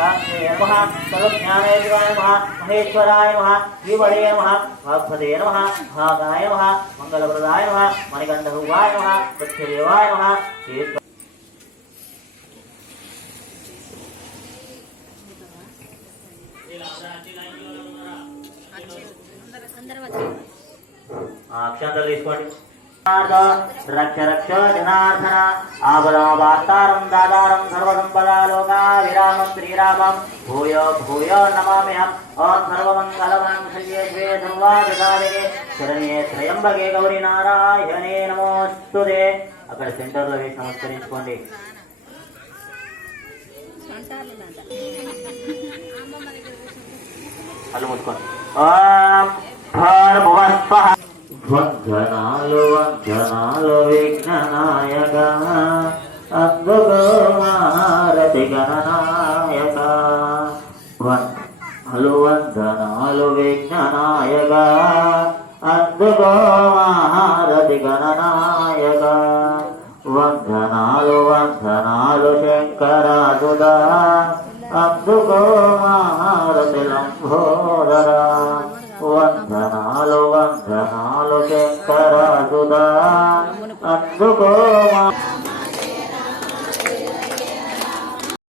नमः सर्वज्ञानेश्वराय नमः महेश्वराय नमः श्रीवरे नमः भगवते नमः भागाय नमः मंगलप्रदाय नमः मणिकंठरूपाय नमः सत्यदेवाय नमः अक्षंतలు తీసుకోండి रक्ष रक्ष जनार्दन आपदावार्तारं दातारं सर्वसंपदालोकाभिरामं श्रीरामं भूय भूय नमाम्यहम् ओं सर्वमङ्गलमङ्गल्ये शिवे सर्वाधिकारिके शरण्ये त्र्यंबके गौरी नारायणे नमोस्तुते అక్కడ సెంటర్ లో వేసి నమస్కరించుకోండి అల్లు ముట్టుకోండి ఓం భర్భువస్వః వందనాలు వందనాలు విఘ్ననాయక అందుకో మారతి గణనాయక వందనాలు వందనాలు విఘ్ననాయక అందుకో మారతి గణనాయక వందనాలు వందనాలు శంకరాసుదా అందుకో మారతి లంబోదర వందనాలు వందనాలు శంకరాసుదా అందుకో